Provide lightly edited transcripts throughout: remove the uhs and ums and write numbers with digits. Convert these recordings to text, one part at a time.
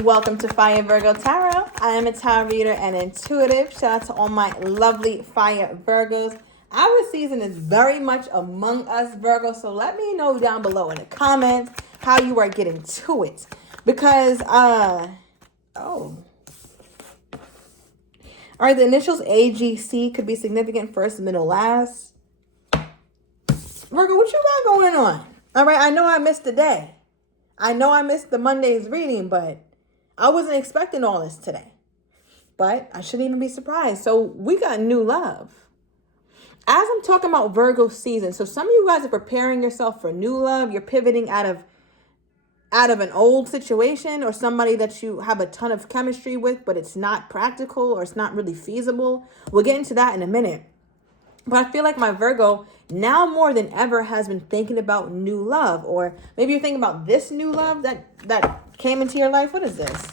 Welcome to Fire Virgo Tarot. I am a tarot reader and intuitive. Shout out to all my lovely Fire Virgos. Our season is very much among us, Virgo. So let me know down below in the comments how you are getting to it. Because, all right, the initials AGC could be significant, first, middle, last. Virgo, what you got going on? All right, I know I missed the day. I know I missed the Monday's reading, but I wasn't expecting all this today. But I shouldn't even be surprised. So we got new love. As I'm talking about Virgo season, so some of you guys are preparing yourself for new love. You're pivoting out of an old situation or somebody that you have a ton of chemistry with, but it's not practical or it's not really feasible. We'll get into that in a minute. But I feel like my Virgo now more than ever has been thinking about new love. Or maybe you're thinking about this new love that came into your life. What is this?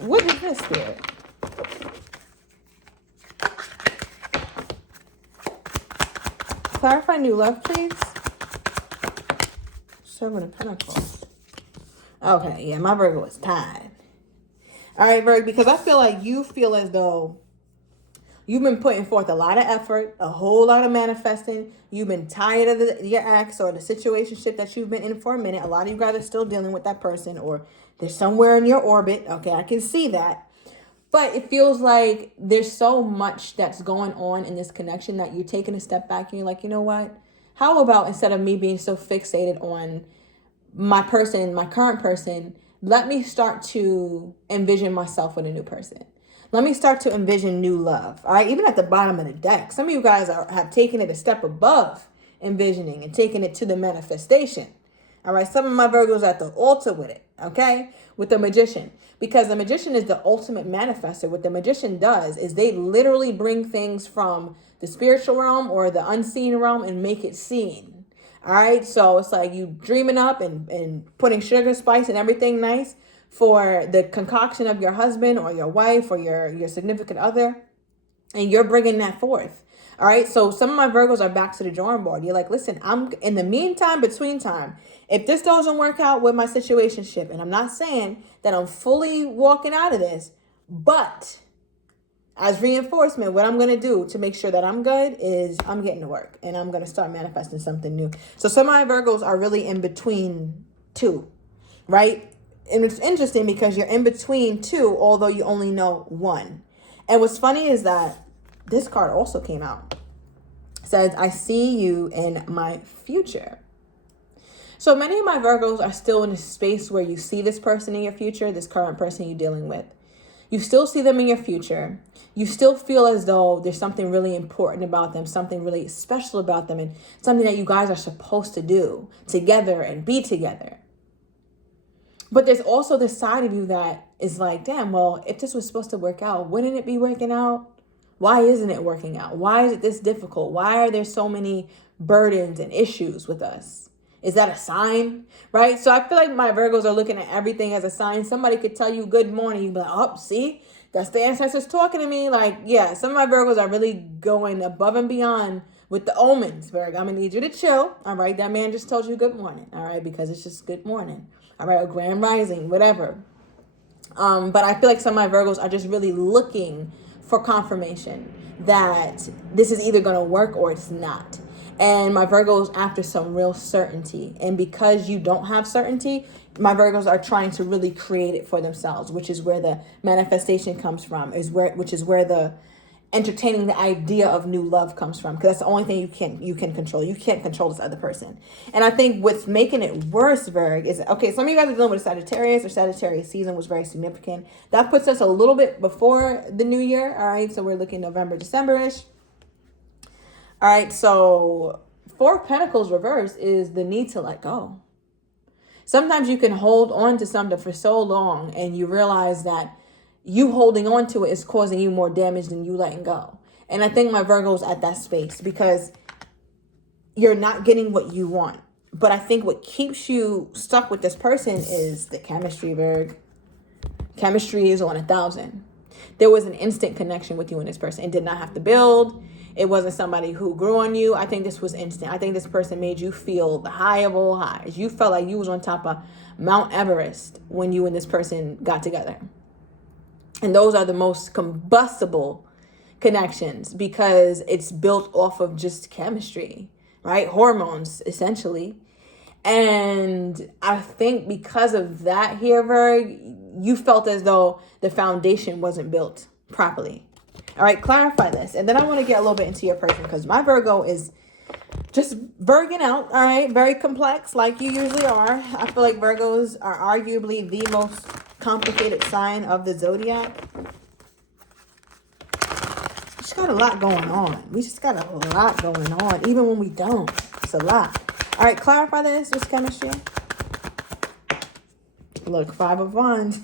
What is this, Spirit? Clarify new love, please. Seven of Pentacles. Okay, yeah, my Virgo is tied. All right, Virgo, because I feel like you feel as though you've been putting forth a lot of effort, a whole lot of manifesting. You've been tired of your ex or the situationship that you've been in for a minute. A lot of you guys are still dealing with that person or they're somewhere in your orbit. Okay, I can see that. But it feels like there's so much that's going on in this connection that you're taking a step back and you're like, you know what? How about instead of me being so fixated on my person, my current person, let me start to envision myself with a new person. Let me start to envision new love. All right, even at the bottom of the deck, some of you guys have taken it a step above envisioning and taken it to the manifestation. All right, some of my Virgos at the altar with it, okay, with the Magician. Because the Magician is the ultimate manifester. What the Magician does is they literally bring things from the spiritual realm or the unseen realm and make it seen. All right, so it's like you dreaming up and putting sugar, spice, and everything nice for the concoction of your husband or your wife or your significant other, and you're bringing that forth. All right, so some of my Virgos are back to the drawing board. You're like, listen, I'm in the meantime, between time, if this doesn't work out with my situationship, and I'm not saying that I'm fully walking out of this, but as reinforcement, what I'm going to do to make sure that I'm good is I'm getting to work and I'm going to start manifesting something new. So some of my Virgos are really in between two, right? And it's interesting because you're in between two, although you only know one. And what's funny is that this card also came out. It says, I see you in my future. So many of my Virgos are still in a space where you see this person in your future, this current person you're dealing with. You still see them in your future. You still feel as though there's something really important about them, something really special about them, and something that you guys are supposed to do together and be together. But there's also this side of you that is like, damn, well, if this was supposed to work out, wouldn't it be working out? Why isn't it working out? Why is it this difficult? Why are there so many burdens and issues with us? Is that a sign? Right? So I feel like my Virgos are looking at everything as a sign. Somebody could tell you good morning. You'd be like, oh, see, that's the ancestors talking to me. Like, yeah, some of my Virgos are really going above and beyond with the omens, Virgo. I'm going to need you to chill. All right. That man just told you good morning. All right. Because it's just good morning. All right. Or grand rising, whatever. But I feel like some of my Virgos are just really looking for confirmation that this is either going to work or it's not. And my Virgos after some real certainty. And because you don't have certainty, my Virgos are trying to really create it for themselves, which is where the manifestation comes from, which is where the entertaining the idea of new love comes from, because that's the only thing you can control. You can't control this other person. And I think what's making it worse, Virg, is, okay, some of you guys are dealing with Sagittarius, or Sagittarius season was very significant. That puts us a little bit before the new year, all right? So we're looking November, December-ish. All right, so Four of Pentacles reverse is the need to let go. Sometimes you can hold on to something for so long and you realize that you holding on to it is causing you more damage than you letting go. And I think my Virgo's at that space because you're not getting what you want. But I think what keeps you stuck with this person is the chemistry, Virg. Chemistry is on 1,000. There was an instant connection with you and this person. It did not have to build. It wasn't somebody who grew on you. I think this was instant. I think this person made you feel the high of all highs. You felt like you was on top of Mount Everest when you and this person got together. And those are the most combustible connections because it's built off of just chemistry, right? Hormones, essentially. And I think because of that here, Virg, you felt as though the foundation wasn't built properly. All right, clarify this. And then I want to get a little bit into your person because my Virgo is just Virging out, all right? Very complex, like you usually are. I feel like Virgos are arguably the most complicated sign of the zodiac. We just got a lot going on. We just got a lot going on, even when we don't. It's a lot. All right, clarify this with chemistry. Look, 5 of Wands.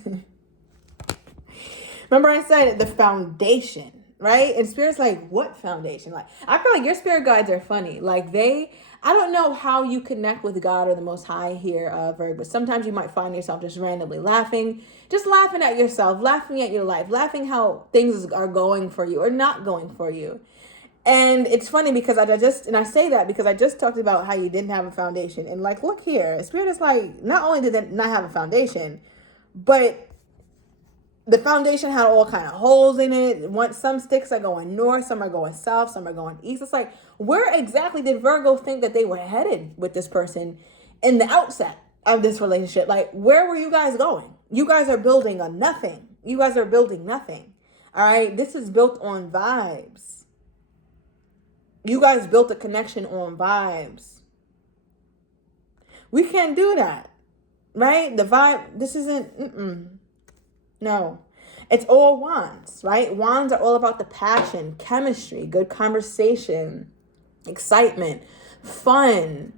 Remember I said the foundation, right? And Spirit's like, what foundation? Like, I feel like your spirit guides are funny. Like I don't know how you connect with God or the Most High here, Virg, but sometimes you might find yourself just randomly laughing, just laughing at yourself, laughing at your life, laughing how things are going for you or not going for you. And it's funny because I say that because I just talked about how you didn't have a foundation. And like, look here, Spirit is like, not only did they not have a foundation, but the foundation had all kind of holes in it. Some sticks are going north, some are going south, some are going east. It's like, where exactly did Virgo think that they were headed with this person in the outset of this relationship? Like, where were you guys going? You guys are building on nothing. You guys are building nothing. All right. This is built on vibes. You guys built a connection on vibes. We can't do that. Right? The vibe, this isn't, no. It's all wands, right? Wands are all about the passion, chemistry, good conversation, excitement, fun,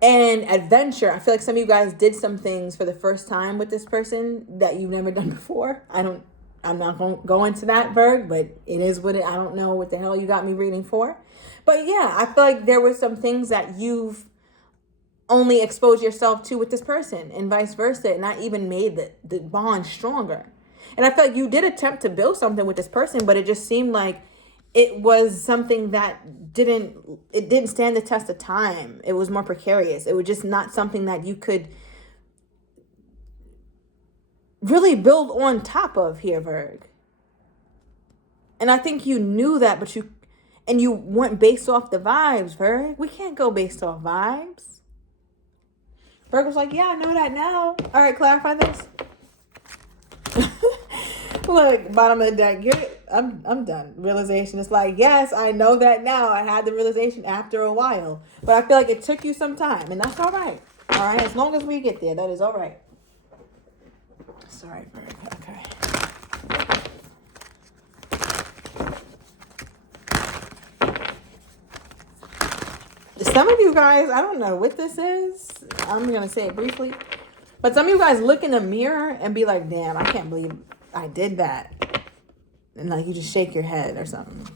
and adventure. I feel like some of you guys did some things for the first time with this person that you've never done before. I'm not going to go into that, Virg, but it is what I don't know what the hell you got me reading for. But yeah, I feel like there were some things that you've only exposed yourself to with this person and vice versa. And that even made the bond stronger. And I feel like you did attempt to build something with this person, but it just seemed like it was something that didn't stand the test of time. It was more precarious. It was just not something that you could really build on top of here, Virg. And I think you knew that, but you went based off the vibes, Virg. We can't go based off vibes. Virg was like, yeah, I know that now. All right, clarify this. Look, bottom of the deck. I'm done. Realization. It's like, yes, I know that now. I had the realization after a while. But I feel like it took you some time, and that's all right. All right, as long as we get there, that is all right. Sorry, Virg. Okay. Some of you guys, I don't know what this is. I'm going to say it briefly. But some of you guys look in the mirror and be like, damn, I can't believe I did that. And like you just shake your head or something.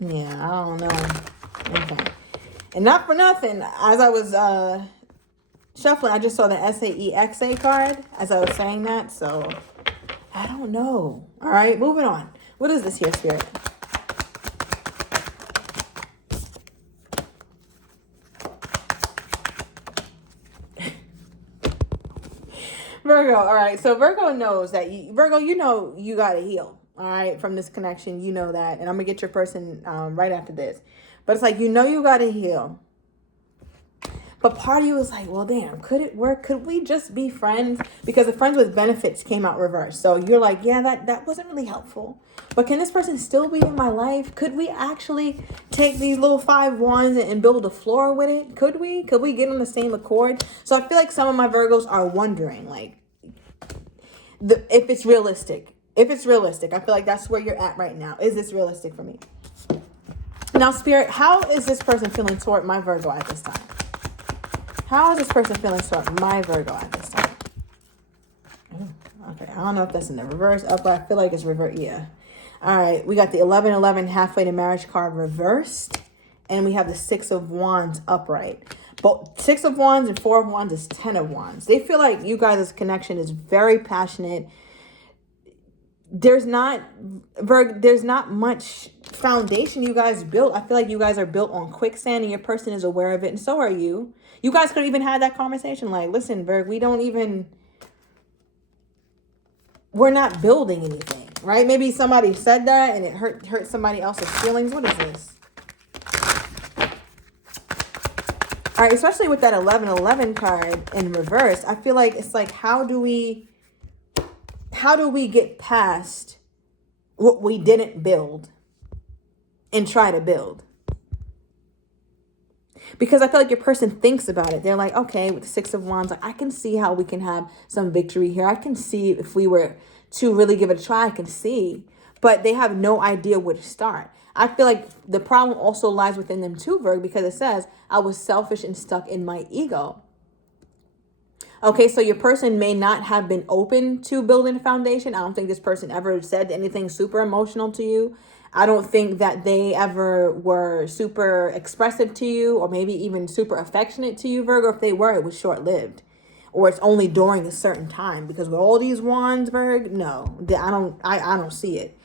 Yeah, I don't know. Okay. And not for nothing, as I was shuffling, I just saw the SAEXA card as I was saying that. So I don't know. All right, moving on. What is this here, Spirit? Virgo, all right. So Virgo knows that Virgo, you know you got to heal, all right, from this connection. You know that. And I'm going to get your person right after this. But it's like, you know you got to heal. But part of you is like, well, damn, could it work? Could we just be friends? Because the friends with benefits came out reversed. So you're like, yeah, that wasn't really helpful. But can this person still be in my life? Could we actually take these little 5 wands and build a floor with it? Could we? Could we get on the same accord? So I feel like some of my Virgos are wondering, like, if it's realistic. If it's realistic. I feel like that's where you're at right now. Is this realistic for me? Now, Spirit, how is this person feeling toward my Virgo at this time? How is this person feeling toward my Virgo at this time? Okay, I don't know if that's in the reverse, up, but I feel like it's reverse. Yeah. All right, we got the 11-11 halfway to marriage card reversed, and we have the 6 of Wands upright. But 6 of Wands and 4 of Wands is 10 of Wands. They feel like you guys' connection is very passionate. there's not much foundation you guys built. I feel like you guys are built on quicksand and your person is aware of it, and so are you. You guys could even have that conversation like, listen, Virg, we're not building anything, right? Maybe somebody said that and it hurt somebody else's feelings. What is this? All right, especially with that 1111 card in reverse, I feel like it's like, how do we get past what we didn't build and try to build? Because I feel like your person thinks about it. They're like, okay, with the Six of Wands, like, I can see how we can have some victory here. I can see if we were to really give it a try, I can see. But they have no idea where to start. I feel like the problem also lies within them too, Virg, because it says, I was selfish and stuck in my ego. Okay, so your person may not have been open to building a foundation. I don't think this person ever said anything super emotional to you. I don't think that they ever were super expressive to you or maybe even super affectionate to you, Virgo. If they were, it was short-lived. Or it's only during a certain time. Because with all these wands, Virg, no, I don't see it.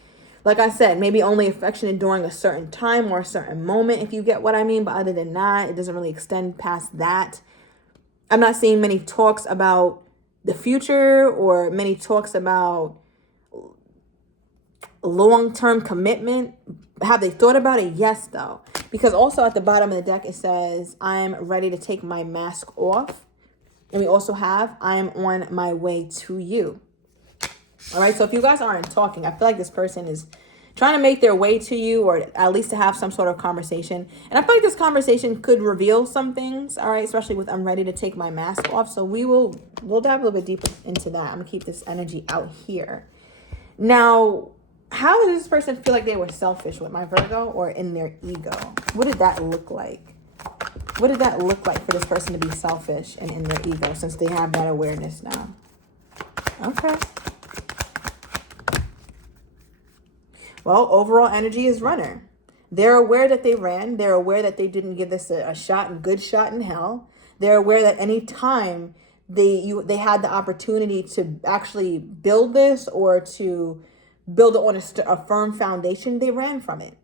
Like I said, maybe only affectionate during a certain time or a certain moment, if you get what I mean. But other than that, it doesn't really extend past that. I'm not seeing many talks about the future or many talks about long-term commitment. Have they thought about it? Yes, though. Because also at the bottom of the deck, it says, I'm ready to take my mask off. And we also have, I'm on my way to you. All right, so if you guys aren't talking, I feel like this person is trying to make their way to you or at least to have some sort of conversation. And I feel like this conversation could reveal some things, all right, especially with I'm ready to take my mask off. So we'll dive a little bit deeper into that. I'm going to keep this energy out here. Now, how does this person feel like they were selfish with my Virgo or in their ego? What did that look like? What did that look like for this person to be selfish and in their ego since they have that awareness now? Okay. Well, overall energy is runner. They're aware that they ran. They're aware that they didn't give this a good shot in hell. They're aware that any time they had the opportunity to actually build this or to build it on a firm foundation, they ran from it,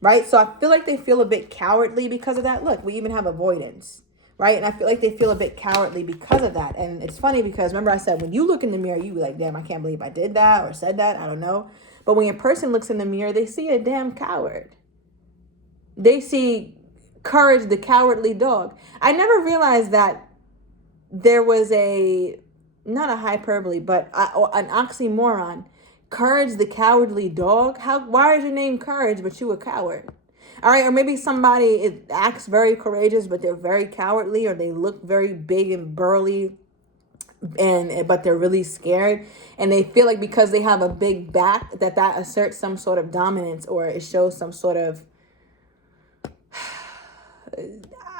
right? So I feel like they feel a bit cowardly because of that. Look, we even have avoidance, right? And I feel like they feel a bit cowardly because of that. And it's funny because remember I said, when you look in the mirror, you be like, damn, I can't believe I did that or said that. I don't know. But when a person looks in the mirror, they see a damn coward. They see Courage, the cowardly dog. I never realized that there was not a hyperbole, but an oxymoron. Courage, the cowardly dog. Why is your name Courage, but you a coward? All right, or maybe somebody acts very courageous, but they're very cowardly, or they look very big and burly, but they're really scared, and they feel like because they have a big back that asserts some sort of dominance, or it shows some sort of,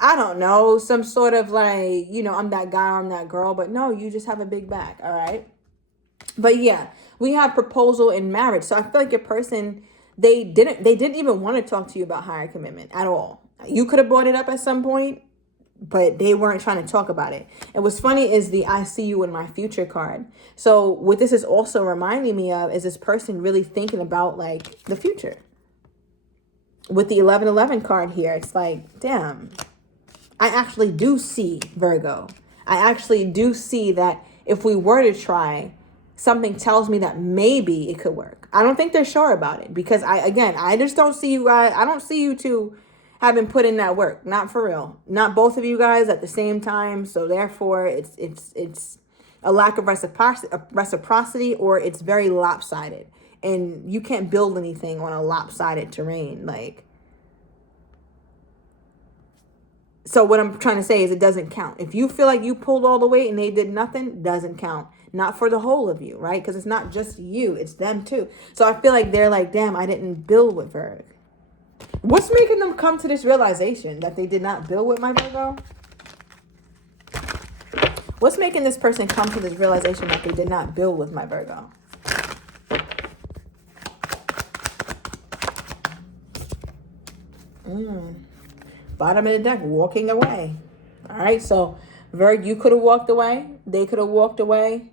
I don't know, some sort of like, I'm that guy or I'm that girl. But no, you just have a big back. All right. But yeah, we have proposal in marriage. So I feel like your person, they didn't even want to talk to you about higher commitment at all. You could have brought it up at some point, but they weren't trying to talk about it. And what's funny is the I see you in my future card. So what this is also reminding me of is this person really thinking about like the future. With the 1111 card here, it's like, damn, I actually do see Virgo. I actually do see that if we were to try, something tells me that maybe it could work. I don't think they're sure about it because I just don't see you guys. I don't see you two having put in that work. Not for real. Not both of you guys at the same time. So therefore, it's a lack of reciprocity, or it's very lopsided. And you can't build anything on a lopsided terrain. So what I'm trying to say is it doesn't count. If you feel like you pulled all the weight and they did nothing, doesn't count. Not for the whole of you, right? Because it's not just you, it's them too. So I feel like they're like, damn, I didn't build with Virg. What's making them come to this realization that they did not build with my Virgo? What's making this person come to this realization that they did not build with my Virgo? Bottom of the deck, walking away. All right, so Virg, you could have walked away. They could have walked away.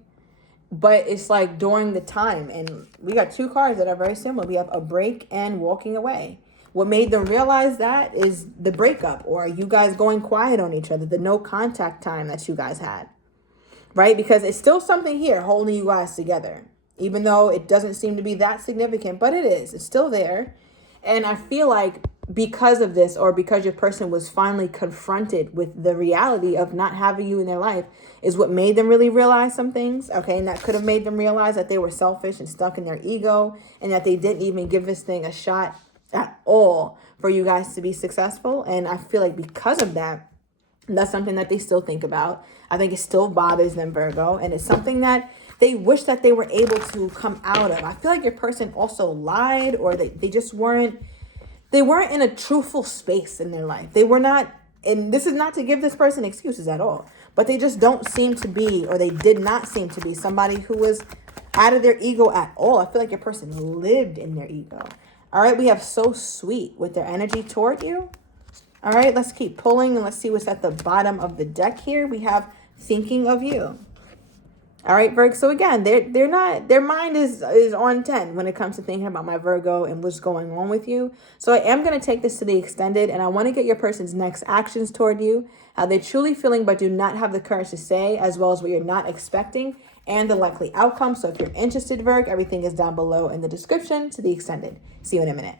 but it's like during the time. And we got two cards that are very similar. We have a break and walking away. What made them realize that is the breakup, or you guys going quiet on each other, the no contact time that you guys had, right? Because it's still something here holding you guys together, even though it doesn't seem to be that significant, but it is. It's still there. And I feel like because of this, or because your person was finally confronted with the reality of not having you in their life, is what made them really realize some things. Okay. And that could have made them realize that they were selfish and stuck in their ego, and that they didn't even give this thing a shot at all for you guys to be successful. And I feel like because of that, that's something that they still think about. I think it still bothers them, Virgo. And it's something that they wish that they were able to come out of. I feel like your person also lied, or they just weren't in a truthful space in their life. They were not, and this is not to give this person excuses at all, but they just don't seem to be, or they did not seem to be somebody who was out of their ego at all. I feel like your person lived in their ego. All right, we have so sweet with their energy toward you. All right, let's keep pulling and let's see what's at the bottom of the deck here. We have thinking of you. All right, Virgo. So again, they're not, their mind is on 10 when it comes to thinking about my Virgo and what's going on with you. So I am going to take this to the extended, and I want to get your person's next actions toward you, how they're truly feeling but do not have the courage to say, as well as what you're not expecting, and the likely outcome. So if you're interested, Virgo, everything is down below in the description to the extended. See you in a minute.